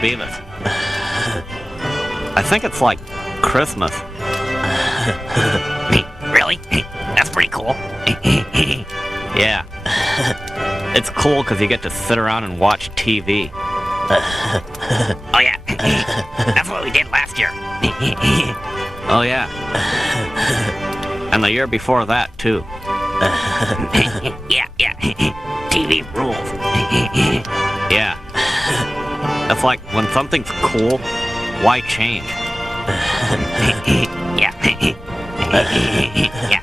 Beavis. I think it's like Christmas. Really? That's pretty cool. Yeah. It's cool because you get to sit around and watch TV. Oh yeah, that's what we did last year. Oh yeah. And the year before that, too. Yeah. TV rules. Yeah. It's like, when something's cool, why change? Yeah. Yeah.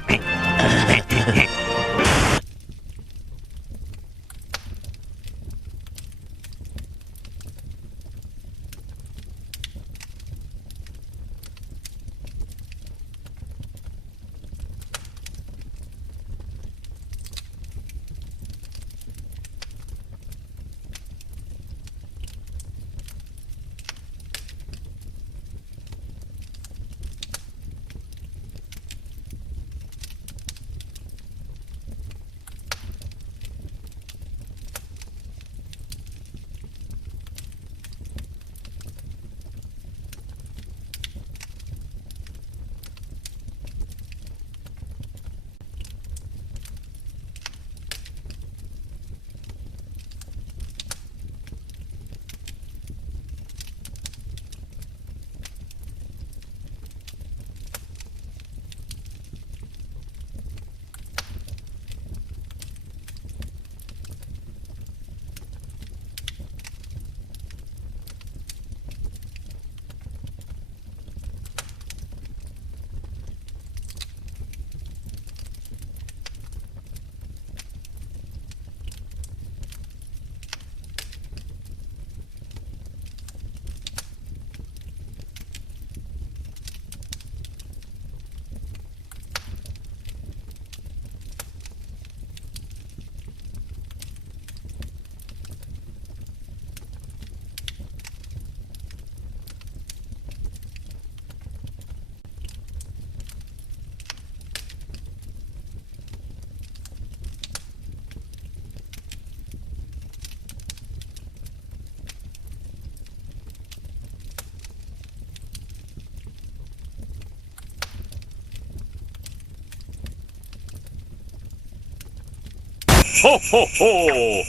Ho, ho, ho!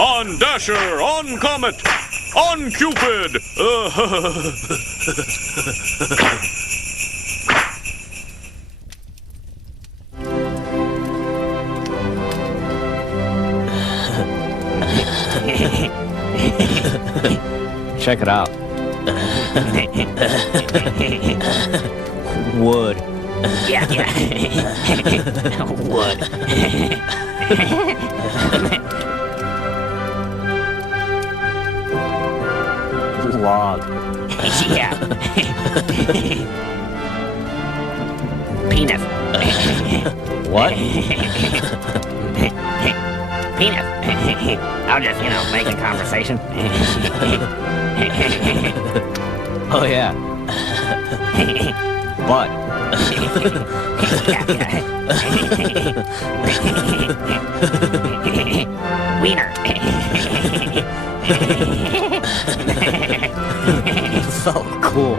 On Dasher, on Comet, on Cupid! Check it out. Wood. Yeah. Wood. Log. Yeah. Penis. What? Penis. I was just, making conversation. Oh yeah. Butt. Wiener. So cool.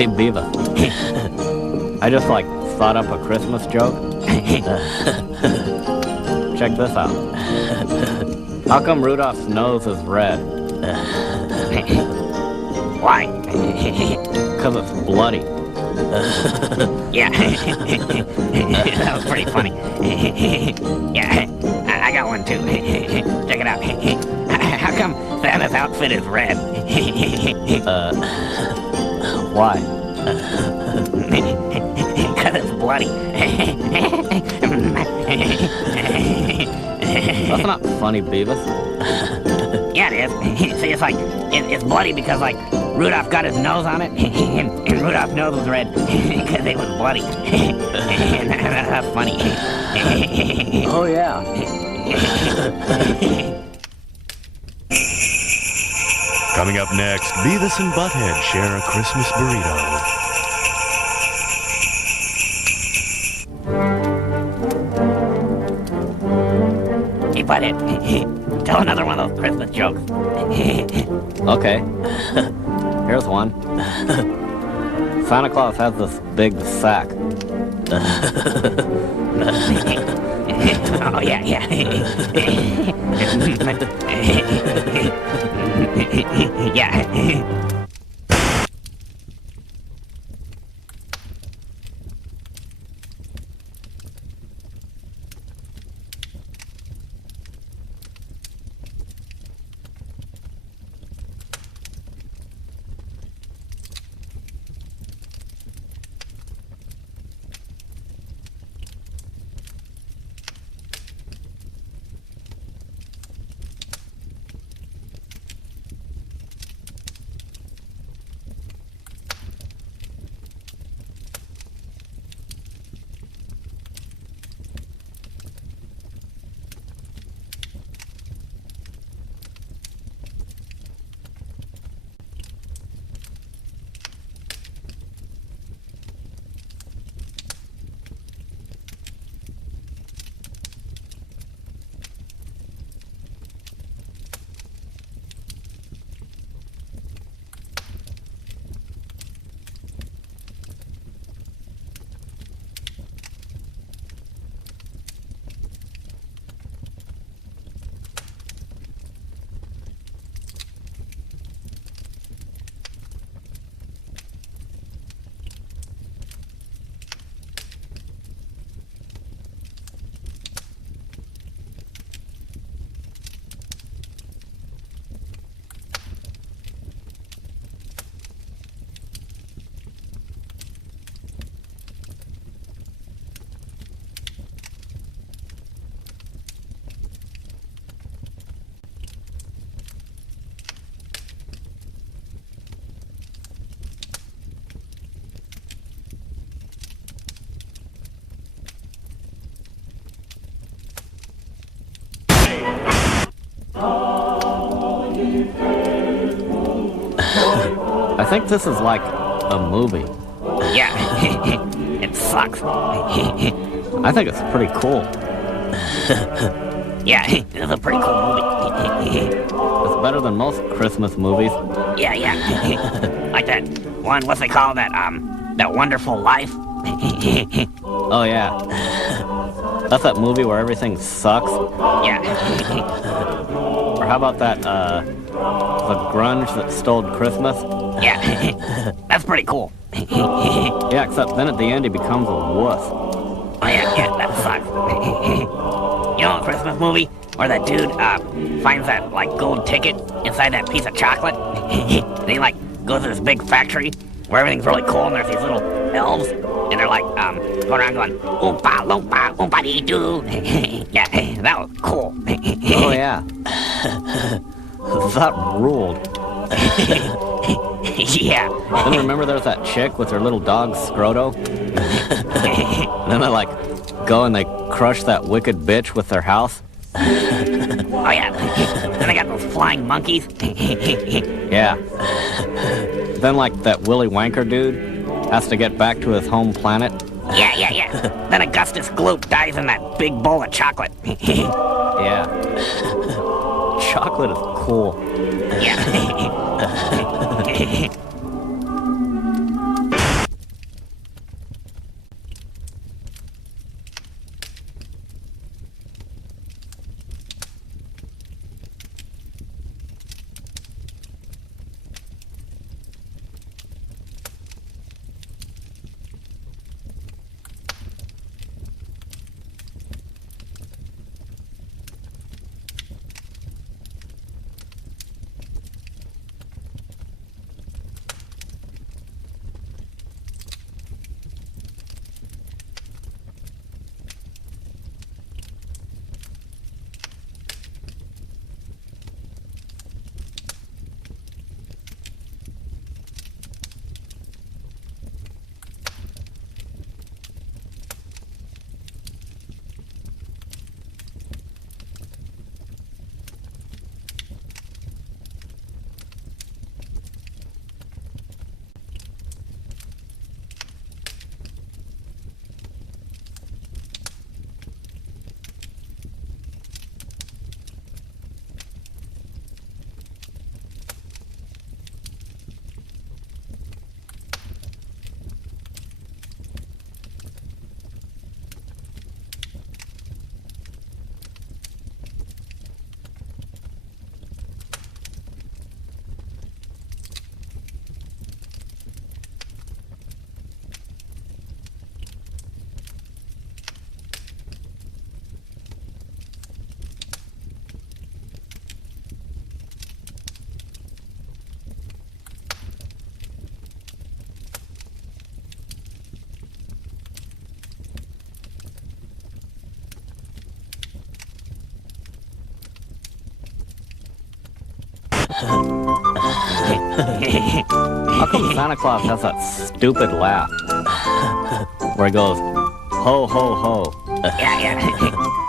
Hey, Beavis. I just, thought up a Christmas joke. Check this out. How come Rudolph's nose is red? Why? Because it's bloody. Yeah. That was pretty funny. Yeah, I got one too. Check it out. How come Santa's outfit is red? Why? Because it's bloody. That's not funny, Beavis. Yeah, it is. See, it's bloody because, Rudolph got his nose on it, and Rudolph's nose was red because it was bloody. That's funny. Oh, yeah. Coming up next, Beavis and Butt-Head share a Christmas burrito. Hey, Butthead, tell another one of those Christmas jokes. Okay. Here's one. Santa Claus has this big sack. Oh, yeah. Yeah. I think this is like a movie. Yeah. It sucks. I think it's pretty cool. Yeah, it's a pretty cool movie. It's better than most Christmas movies. Yeah. Like that one, what's it called? That Wonderful Life? Oh, yeah. That's that movie where everything sucks. Yeah. Or how about that, the grunge that stole Christmas? Yeah. That's pretty cool. Yeah, except then at the end he becomes a wuss. Oh, yeah, that sucks. You know a Christmas movie where that dude finds that gold ticket inside that piece of chocolate? And he goes to this big factory where everything's really cool and there's these little elves and they're going around going oompa loompa oompa dee doo. Yeah, that was cool. Oh yeah. That ruled. Yeah. Then remember there's that chick with her little dog Scroto? And then they go and they crush that wicked bitch with their house. Oh yeah. Then they got those flying monkeys. Yeah. Then that Willy Wanker dude has to get back to his home planet. Yeah. Then Augustus Gloop dies in that big bowl of chocolate. Yeah. Chocolate is cool. Yeah. How come Santa Claus has that stupid laugh? Where he goes, ho, ho, ho. Yeah.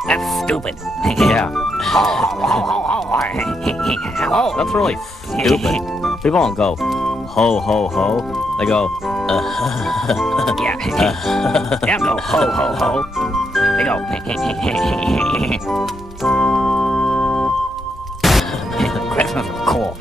That's stupid. Yeah, Ho, ho, ho, ho, ho. Ho. that's really stupid. People don't go, ho, ho, ho. They go, Yeah. They don't go ho, ho, ho. They go. Christmas is cool.